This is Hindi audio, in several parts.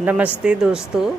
नमस्ते दोस्तों,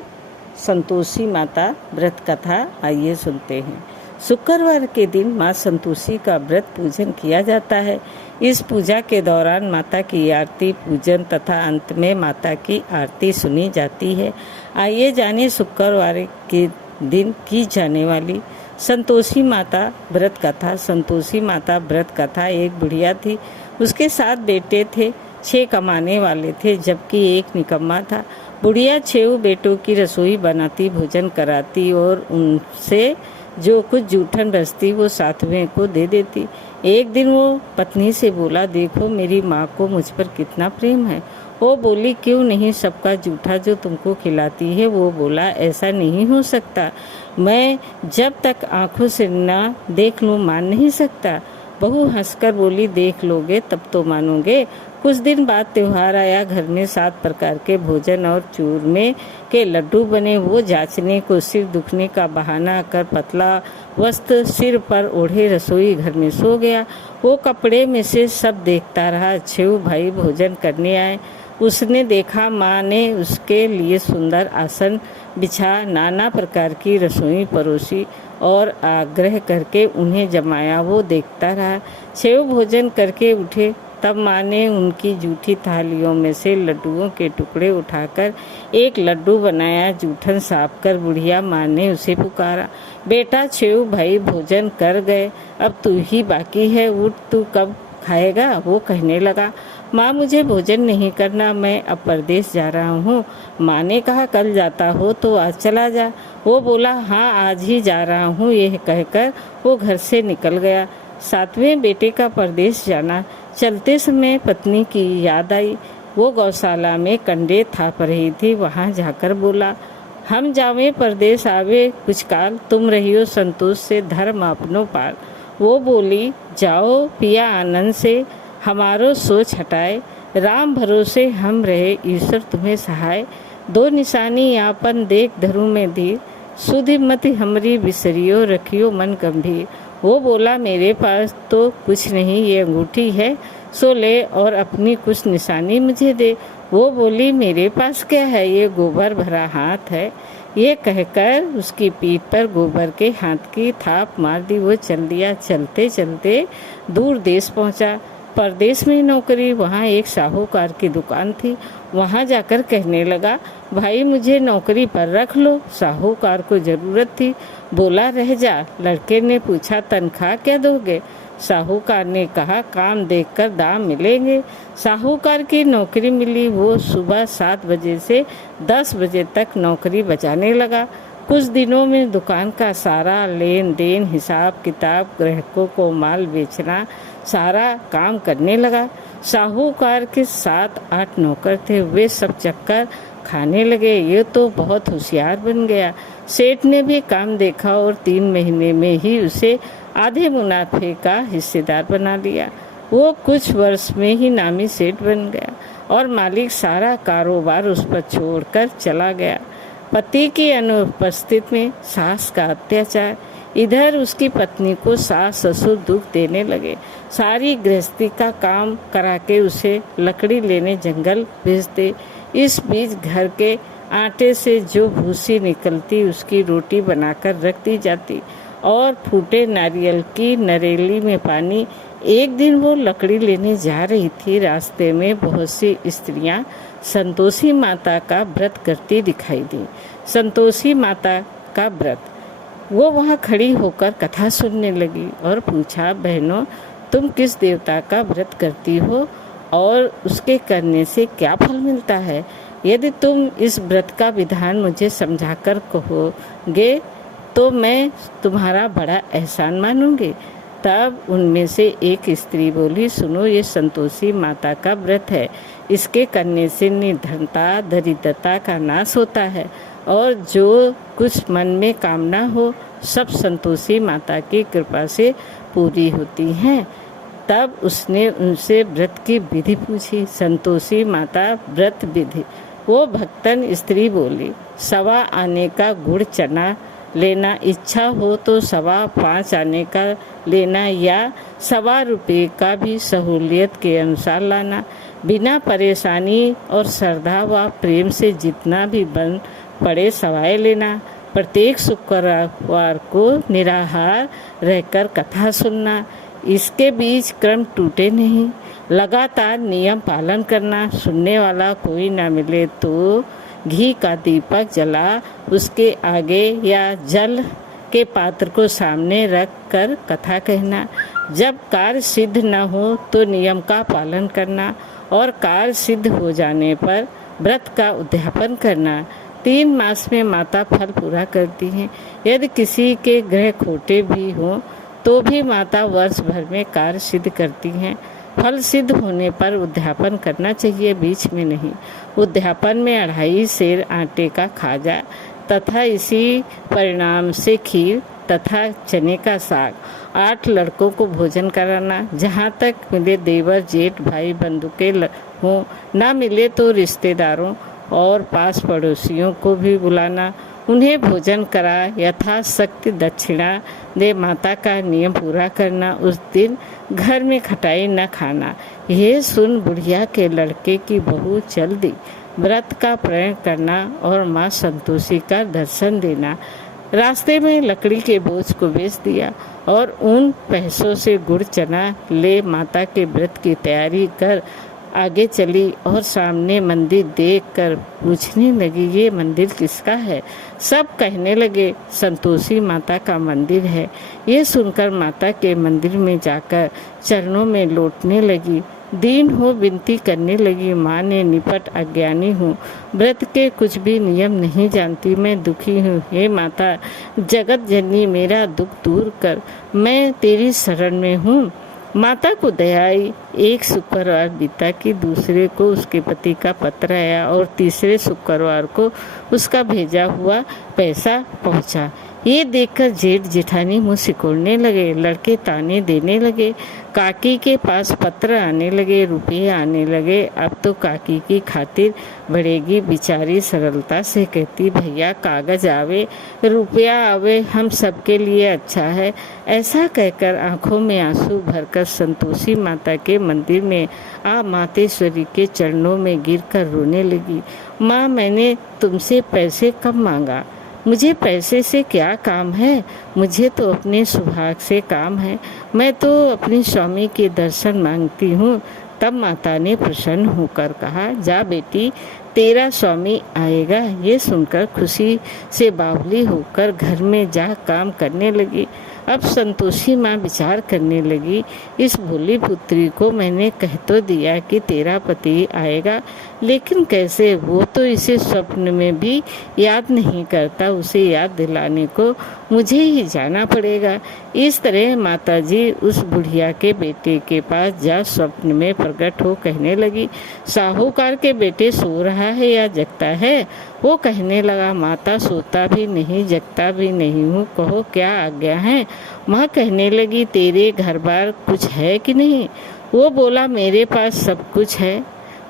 संतोषी माता व्रत कथा आइए सुनते हैं। शुक्रवार के दिन माँ संतोषी का व्रत पूजन किया जाता है। इस पूजा के दौरान माता की आरती पूजन तथा अंत में माता की आरती सुनी जाती है। आइए जानिए शुक्रवार के दिन की जाने वाली संतोषी माता व्रत कथा। संतोषी माता व्रत कथा एक बुढ़िया थी, उसके 7 बेटे थे। 6 कमाने वाले थे जबकि एक निकम्मा था। बुढ़िया 6 बेटों की रसोई बनाती, भोजन कराती और उनसे जो कुछ जूठन बचती वो 7वें को दे देती। एक दिन वो पत्नी से बोला, देखो मेरी माँ को मुझ पर कितना प्रेम है। वो बोली, क्यों नहीं, सबका जूठा जो तुमको खिलाती है। वो बोला, ऐसा नहीं हो सकता, मैं जब तक आंखों से ना देख लूँ मान नहीं सकता। बहू हंसकर बोली, देख लोगे तब तो मानोगे। कुछ दिन बाद त्योहार आया। घर में 7 प्रकार के भोजन और चूरमे के लड्डू बने। वो जांचने को सिर दुखने का बहाना कर पतला वस्त्र सिर पर ओढ़े रसोई घर में सो गया। वो कपड़े में से सब देखता रहा। 6 भाई भोजन करने आए। उसने देखा माँ ने उसके लिए सुंदर आसन बिछा, नाना प्रकार की रसोई परोसी और आग्रह करके उन्हें जमाया। वो देखता रहा। 6 भोजन करके उठे। तब माँ ने उनकी जूठी थालियों में से लड्डुओं के टुकड़े उठाकर एक लड्डू बनाया। जूठन साफ कर बुढ़िया माँ ने उसे पुकारा, बेटा 6 भाई भोजन कर गए, अब तू ही बाकी है, उठ, तू कब खाएगा। वो कहने लगा, माँ मुझे भोजन नहीं करना, मैं अब परदेश जा रहा हूँ। माँ ने कहा, कल जाता हो तो आज चला जा। वो बोला, हाँ आज ही जा रहा हूँ। यह कहकर वो घर से निकल गया। 7वें बेटे का परदेश जाना। चलते समय पत्नी की याद आई। वो गौशाला में कंडे थाप रही थी। वहाँ जाकर बोला, हम जावे परदेश आवे कुछ काल, तुम रहियो संतोष से धर्म अपनो पाल। वो बोली, जाओ पिया आनंद से, हमारो सोच हटाए, राम भरोसे हम रहे, ईश्वर तुम्हें सहाय। 2 निशानी यापन देख धरू में धीर, सुधि मत हमरी बिसरियो, रखियो मन गंभीर। वो बोला, मेरे पास तो कुछ नहीं, ये अंगूठी है सो ले और अपनी कुछ निशानी मुझे दे। वो बोली, मेरे पास क्या है, ये गोबर भरा हाथ है। ये कहकर उसकी पीठ पर गोबर के हाथ की थाप मार दी। वो चल दिया। चलते चलते दूर देश पहुंचा। परदेश में नौकरी। वहाँ एक साहूकार की दुकान थी। वहाँ जाकर कहने लगा, भाई मुझे नौकरी पर रख लो। साहूकार को जरूरत थी। बोला, रह जा। लड़के ने पूछा, तनख्वाह क्या दोगे। साहूकार ने कहा, काम देखकर दाम मिलेंगे। साहूकार की नौकरी मिली। वो सुबह 7 बजे से 10 बजे तक नौकरी बजाने लगा। कुछ दिनों में दुकान का सारा लेन देन, हिसाब किताब, ग्राहकों को माल बेचना, सारा काम करने लगा। साहूकार के 7-8 नौकर थे। वे सब चक्कर खाने लगे। ये तो बहुत होशियार बन गया। सेठ ने भी काम देखा और 3 महीने में ही उसे आधे मुनाफे का हिस्सेदार बना लिया। वो कुछ वर्ष में ही नामी सेठ बन गया और मालिक सारा कारोबार उस पर छोड़कर चला गया। पति की अनुपस्थिति में सास का अत्याचार। इधर उसकी पत्नी को सास ससुर दुख देने लगे। सारी गृहस्थी का काम करा के उसे लकड़ी लेने जंगल भेजते। इस बीच घर के आटे से जो भूसी निकलती उसकी रोटी बनाकर रख दी जाती और फूटे नारियल की नरेली में पानी। एक दिन वो लकड़ी लेने जा रही थी। रास्ते में बहुत सी स्त्रियां संतोषी माता का व्रत करती दिखाई दी। संतोषी माता का व्रत। वो वहाँ खड़ी होकर कथा सुनने लगी और पूछा, बहनों तुम किस देवता का व्रत करती हो और उसके करने से क्या फल मिलता है। यदि तुम इस व्रत का विधान मुझे समझाकर कहोगे तो मैं तुम्हारा बड़ा एहसान मानूंगी। तब उनमें से एक स्त्री बोली, सुनो, ये संतोषी माता का व्रत है। इसके करने से निर्धनता, दरिद्रता का नाश होता है और जो कुछ मन में कामना हो सब संतोषी माता की कृपा से पूरी होती हैं। तब उसने उनसे व्रत की विधि पूछी। संतोषी माता व्रत विधि। वो भक्तन स्त्री बोली, 1.25 आने का गुड़ चना लेना, इच्छा हो तो 5.25 आने का लेना या 1.25 रुपये का भी सहूलियत के अनुसार लाना। बिना परेशानी और श्रद्धा व प्रेम से जितना भी बन पड़े सवाए लेना। प्रत्येक शुक्रवार को निराहार रहकर कथा सुनना। इसके बीच क्रम टूटे नहीं। लगातार नियम पालन करना। सुनने वाला कोई ना मिले तो घी का दीपक जला उसके आगे या जल के पात्र को सामने रख कर कथा कहना। जब कार्य सिद्ध न हो तो नियम का पालन करना और कार्य सिद्ध हो जाने पर व्रत का उद्यापन करना। 3 मास में माता फल पूरा करती हैं। यदि किसी के ग्रह खोटे भी हों तो भी माता वर्ष भर में कार्य सिद्ध करती हैं। फल सिद्ध होने पर उद्यापन करना चाहिए, बीच में नहीं। उद्यापन में 2.5 सेर आटे का खाजा तथा इसी परिणाम से खीर तथा चने का साग। 8 लड़कों को भोजन कराना। जहाँ तक मिले देवर जेठ भाई बंधु के हों, ना मिले तो रिश्तेदारों और पास पड़ोसियों को भी बुलाना। उन्हें भोजन करा यथाशक्ति दक्षिणा दे माता का नियम पूरा करना। उस दिन घर में खटाई न खाना। यह सुन बुढ़िया के लड़के की बहू चल दी। व्रत का प्रण करना और माँ संतोषी का दर्शन देना। रास्ते में लकड़ी के बोझ को बेच दिया और उन पैसों से गुड़ चना ले माता के व्रत की तैयारी कर आगे चली और सामने मंदिर देखकर पूछने लगी, ये मंदिर किसका है? सब कहने लगे, संतोषी माता का मंदिर है। ये सुनकर माता के मंदिर में जाकर चरणों में लौटने लगी। दीन हो विनती करने लगी, माँ ने निपट अज्ञानी हूँ, व्रत के कुछ भी नियम नहीं जानती, मैं दुखी हूँ। हे माता जगत जननी मेरा दुख दूर कर, मैं तेरी शरण में हूँ। माता को दया आई। एक शुक्रवार बीता कि दूसरे को उसके पति का पत्र आया और तीसरे शुक्रवार को उसका भेजा हुआ पैसा पहुंचा। ये देखकर जेठ जेठानी मुँह सिकोड़ने लगे। लड़के ताने देने लगे। काकी के पास पत्र आने लगे, रुपये आने लगे। अब तो काकी की खातिर बढ़ेगी। बेचारी सरलता से कहती, भैया कागज आवे रुपया आवे, हम सबके लिए अच्छा है। ऐसा कहकर आंखों में आंसू भरकर संतोषी माता के मंदिर में आ मातेश्वरी के चरणों में गिरकर रोने लगी। माँ, मैंने तुमसे पैसे कब मांगा? मुझे पैसे से क्या काम है? मुझे तो अपने सुभाग से काम है। मैं तो अपने स्वामी के दर्शन मांगती हूँ। तब माता ने प्रसन्न होकर कहा, जा बेटी, तेरा स्वामी आएगा। ये सुनकर खुशी से बावली होकर घर में जा काम करने लगी। अब संतोषी माँ विचार करने लगी, इस भोली पुत्री को मैंने कह तो दिया कि तेरा पति आएगा, लेकिन कैसे? वो तो इसे स्वप्न में भी याद नहीं करता। उसे याद दिलाने को मुझे ही जाना पड़ेगा। इस तरह माताजी उस बुढ़िया के बेटे के पास जा स्वप्न में प्रकट हो कहने लगी, साहूकार के बेटे सो रहा है या जगता है? वो कहने लगा, माता सोता भी नहीं जगता भी नहीं हूँ, कहो क्या आज्ञा है? माँ कहने लगी, तेरे घर बार कुछ है कि नहीं? वो बोला, मेरे पास सब कुछ है।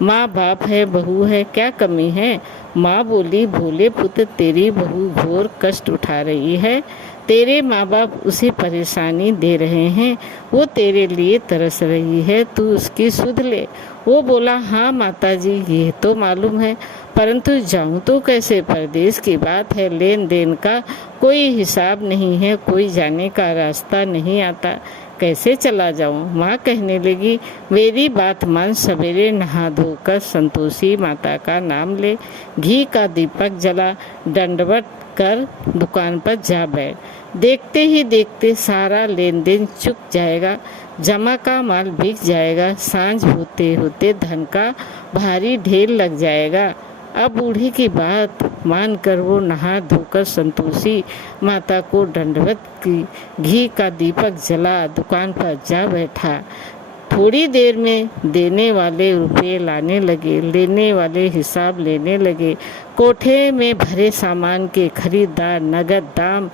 माँ बाप है, बहू है, क्या कमी है? माँ बोली, भोले पुत्र, तेरी बहू घोर कष्ट उठा रही है। तेरे माँ बाप उसे परेशानी दे रहे हैं। वो तेरे लिए तरस रही है, तू उसकी सुध ले। वो बोला, हाँ माताजी, ये तो मालूम है, परंतु जाऊँ तो कैसे? परदेश की बात है, लेन देन का कोई हिसाब नहीं है, कोई जाने का रास्ता नहीं आता, कैसे चला जाऊँ? माँ कहने लगी, मेरी बात मान, सवेरे नहा धोकर संतोषी माता का नाम ले, घी का दीपक जला, दंडवत कर दुकान पर जा बैठ। देखते ही देखते सारा लेन देन चुक जाएगा, जमा का माल बिक जाएगा, सांझ होते होते धन का भारी ढेर लग जाएगा। अब बूढ़ी की बात मानकर वो नहा धोकर संतोषी माता को दंडवत की, घी का दीपक जला, दुकान पर जा बैठा। थोड़ी देर में देने वाले रुपये लाने लगे, लेने वाले हिसाब लेने लगे। कोठे में भरे सामान के खरीदार नगद दाम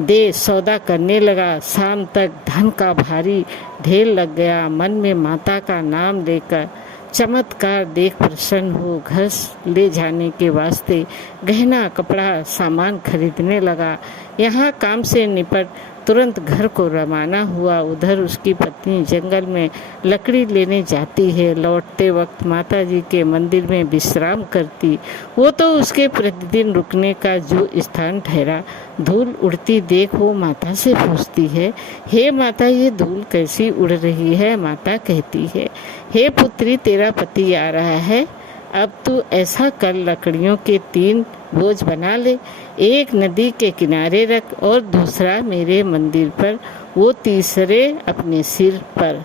दे सौदा करने लगा। शाम तक धन का भारी ढेर लग गया। मन में माता का नाम लेकर चमत्कार देख प्रसन्न हो घर ले जाने के वास्ते गहना कपड़ा सामान खरीदने लगा। यहाँ काम से निपट तुरंत घर को रवाना हुआ। उधर उसकी पत्नी जंगल में लकड़ी लेने जाती है। लौटते वक्त माता जी के मंदिर में विश्राम करती। वो तो उसके प्रतिदिन रुकने का जो स्थान ठहरा। धूल उड़ती देख वो माता से पूछती है, हे माता, ये धूल कैसी उड़ रही है? माता कहती है, हे पुत्री, तेरा पति आ रहा है। अब तू ऐसा कर, लकड़ियों के 3 बोझ बना ले। एक नदी के किनारे रख और दूसरा मेरे मंदिर पर, वो तीसरे अपने सिर पर।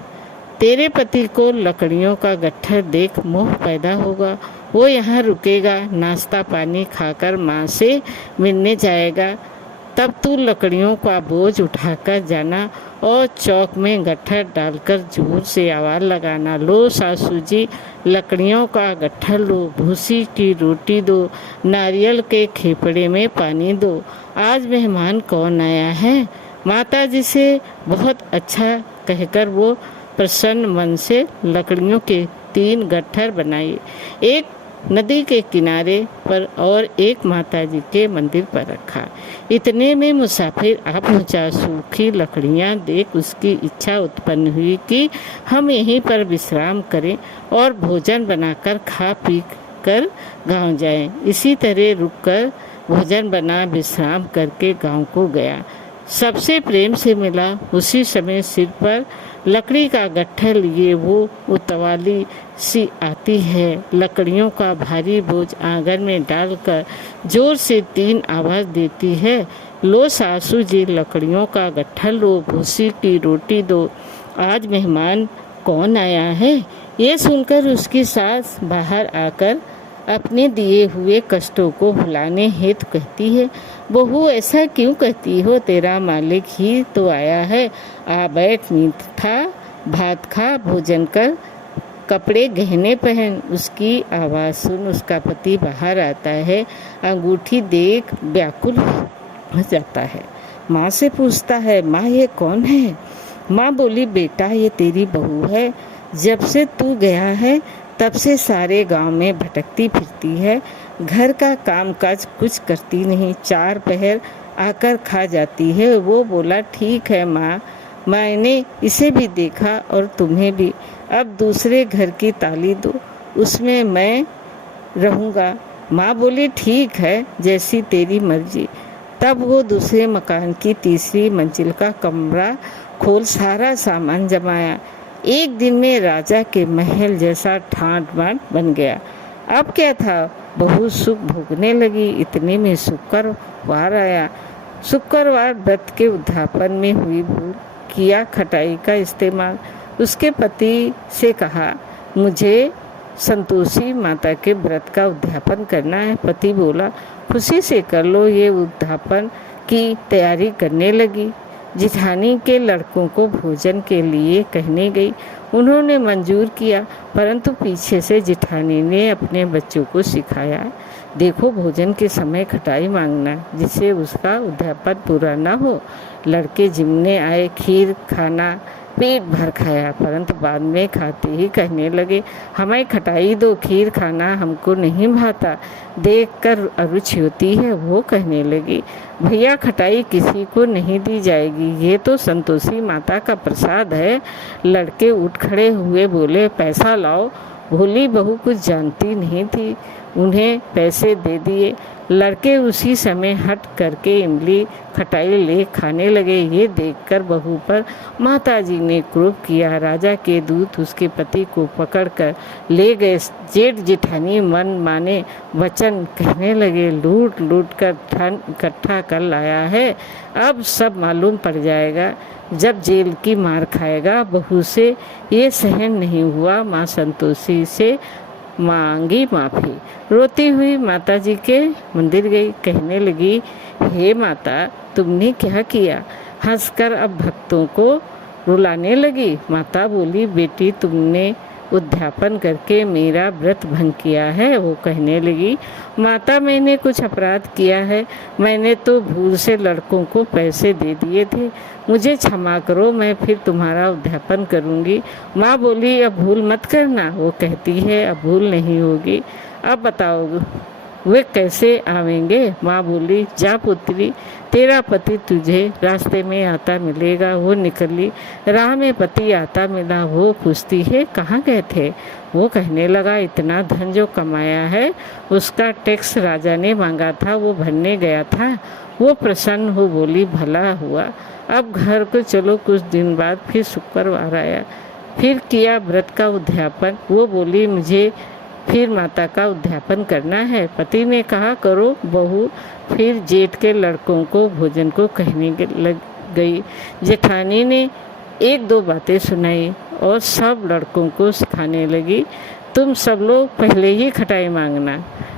तेरे पति को लकड़ियों का गट्ठर देख मोह पैदा होगा। वो यहाँ रुकेगा, नाश्ता पानी खाकर माँ से मिलने जाएगा। तब तू लकड़ियों का बोझ उठाकर जाना और चौक में गट्ठर डालकर जोर से आवाज़ लगाना, लो सासू जी, लकड़ियों का गट्ठर लो, भूसी की रोटी दो, नारियल के खेपड़े में पानी दो। आज मेहमान कौन आया है? माता जी से बहुत अच्छा कहकर वो प्रसन्न मन से लकड़ियों के 3 गट्ठर बनाए। एक नदी के किनारे पर और एक माताजी के मंदिर पर रखा। इतने में मुसाफिर आ पहुंचा। सूखी लकड़ियां देख उसकी इच्छा उत्पन्न हुई कि हम यहीं पर विश्राम करें और भोजन बनाकर खा पी कर गाँव जाएं। इसी तरह रुककर भोजन बना विश्राम करके गाँव को गया। सबसे प्रेम से मिला। उसी समय सिर पर लकड़ी का गट्ठर लिए वो उतवाली सी आती है। लकड़ियों का भारी बोझ आंगन में डालकर जोर से 3 आवाज़ देती है, लो सासू जी, लकड़ियों का गट्ठर लो, भूसी की रोटी दो। आज मेहमान कौन आया है? ये सुनकर उसकी सास बाहर आकर अपने दिए हुए कष्टों को भुलाने हेतु कहती है, बहू ऐसा क्यों कहती हो? तेरा मालिक ही तो आया है। आ बैठ, मीठा भात खा, भोजन कर, कपड़े गहने पहन। उसकी आवाज़ सुन उसका पति बाहर आता है। अंगूठी देख व्याकुल हो जाता है। माँ से पूछता है, माँ ये कौन है? माँ बोली, बेटा ये तेरी बहू है। जब से तू गया है तब से सारे गांव में भटकती फिरती है। घर का काम काज कुछ करती नहीं, 4 पहर आकर खा जाती है। वो बोला, ठीक है माँ, मैंने इसे भी देखा और तुम्हें भी। अब दूसरे घर की ताली दो, उसमें मैं रहूँगा। माँ बोली, ठीक है, जैसी तेरी मर्जी। तब वो दूसरे मकान की तीसरी मंजिल का कमरा खोल सारा सामान जमाया। एक दिन में राजा के महल जैसा ठाट बाट बन गया। अब क्या था, बहू सुख भोगने लगी। इतने में शुक्रवार आया। शुक्रवार व्रत के उद्यापन में हुई भूल किया खटाई का इस्तेमाल। उसके पति से कहा, मुझे संतोषी माता के व्रत का उद्यापन करना है। पति बोला, खुशी से कर लो। ये उद्यापन की तैयारी करने लगी। जिठानी के लड़कों को भोजन के लिए कहने गई। उन्होंने मंजूर किया, परंतु पीछे से जिठानी ने अपने बच्चों को सिखाया, देखो भोजन के समय खटाई मांगना, जिससे उसका उद्यापन पूरा न हो। लड़के जिमने आए, खीर खाना पेट भर खाया, परंतु बाद में खाते ही कहने लगे, हमें खटाई दो, खीर खाना हमको नहीं भाता। देखकर अरुचि होती है। वो कहने लगी, भैया खटाई किसी को नहीं दी जाएगी, ये तो संतोषी माता का प्रसाद है। लड़के उठ खड़े हुए बोले, पैसा लाओ। भोली बहू कुछ जानती नहीं थी, उन्हें पैसे दे दिए। लड़के उसी समय हट करके इमली खटाई ले खाने लगे। ये देखकर बहू पर माताजी ने क्रोध किया। राजा के दूत उसके पति को पकड़कर ले गए। जेठ जिठानी मन माने वचन कहने लगे, लूट लूट कर धन इकट्ठा कर लाया है, अब सब मालूम पड़ जाएगा जब जेल की मार खाएगा। बहू से ये सहन नहीं हुआ। माँ संतोषी से मांगी माफ़ी। रोती हुई माता जी के मंदिर गई। कहने लगी, हे माता, तुमने क्या किया? हंसकर अब भक्तों को रुलाने लगी। माता बोली, बेटी तुमने उद्यापन करके मेरा व्रत भंग किया है। वो कहने लगी, माता मैंने कुछ अपराध किया है, मैंने तो भूल से लड़कों को पैसे दे दिए थे, मुझे क्षमा करो, मैं फिर तुम्हारा उद्यापन करूंगी। माँ बोली, अब भूल मत करना। वो कहती है, अब भूल नहीं होगी। अब बताओ वे कैसे आवेंगे? माँ बोली, जा पुत्री, तेरा पति तुझे रास्ते में आता मिलेगा। वो निकली, राह में पति आता मिला। वो पूछती है, कहाँ गए थे? वो कहने लगा, इतना धन जो कमाया है उसका टैक्स राजा ने मांगा था, वो भरने गया था। वो प्रसन्न हो बोली, भला हुआ, अब घर को चलो। कुछ दिन बाद फिर शुक्रवार आया, फिर किया व्रत का उद्यापन। वो बोली, मुझे फिर माता का उद्यापन करना है। पति ने कहा, करो बहू। फिर जेठ के लड़कों को भोजन को कहने लग गई। जेठानी ने एक दो बातें सुनाई और सब लड़कों को सिखाने लगी, तुम सब लोग पहले ही खटाई मांगना।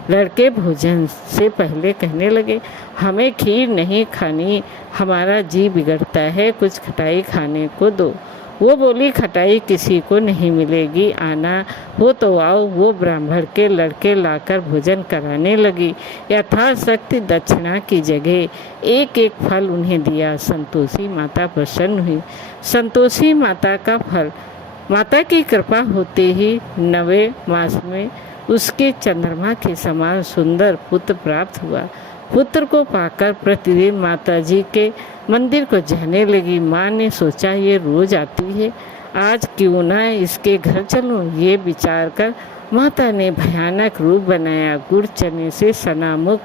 लड़के भोजन से पहले कहने लगे, हमें खीर नहीं खानी, हमारा जी बिगड़ता है, कुछ खटाई खाने को दो। वो बोली, खटाई किसी को नहीं मिलेगी, आना हो तो आओ। वो ब्राह्मण के लड़के लाकर भोजन कराने लगी। यथाशक्ति दक्षिणा की जगह एक एक फल उन्हें दिया। संतोषी माता प्रसन्न हुई। संतोषी माता का फल, माता की कृपा होते ही 9वें मास में उसके चंद्रमा के समान सुंदर पुत्र प्राप्त हुआ। पुत्र को पाकर प्रतिदिन माता जी के मंदिर को जाने लगी। माँ ने सोचा, ये रोज आती है, आज क्यों ना इसके घर चलूं। ये विचार कर माता ने भयानक रूप बनाया। गुड़ चने से सना मुख,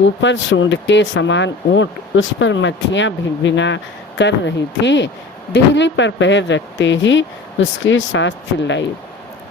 ऊपर सूंड के समान ऊँट, उस पर मक्खियाँ भिनभिना कर रही थी। देहली पर पैर रखते ही उसकी सास चिल्लाई,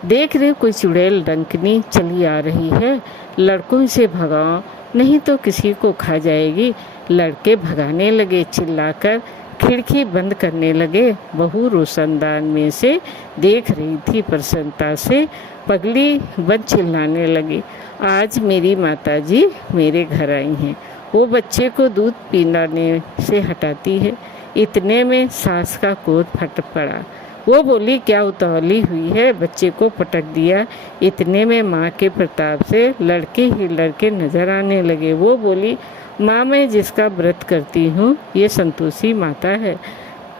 देख रहे कोई चुड़ैल डंकनी चली आ रही है, लड़कों से भगाओ नहीं तो किसी को खा जाएगी। लड़के भगाने लगे, चिल्लाकर खिड़की बंद करने लगे। बहू रोशनदान में से देख रही थी, प्रसन्नता से पगली बन चिल्लाने लगी, आज मेरी माताजी मेरे घर आई हैं। वो बच्चे को दूध पिलाने से हटाती है। इतने में सास का क्रोध फट पड़ा। वो बोली, क्या उतावली हुई है? बच्चे को पटक दिया। इतने में माँ के प्रताप से लड़के ही लड़के नजर आने लगे। वो बोली, माँ, मैं जिसका व्रत करती हूँ ये संतोषी माता है।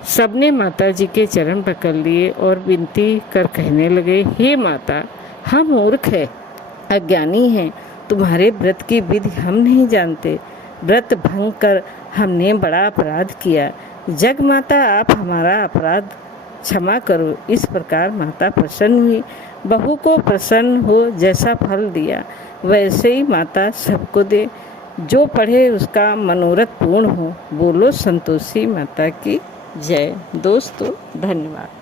सबने माता जी के चरण पकड़ लिए और विनती कर कहने लगे, हे माता, हम मूर्ख है, अज्ञानी हैं, तुम्हारे व्रत की विधि हम नहीं जानते। व्रत भंग कर हमने बड़ा अपराध किया। जग माता, आप हमारा अपराध क्षमा करो। इस प्रकार माता प्रसन्न हुई। बहू को प्रसन्न हो जैसा फल दिया वैसे ही माता सबको दे। जो पढ़े उसका मनोरथ पूर्ण हो। बोलो संतोषी माता की जय। दोस्तों, धन्यवाद।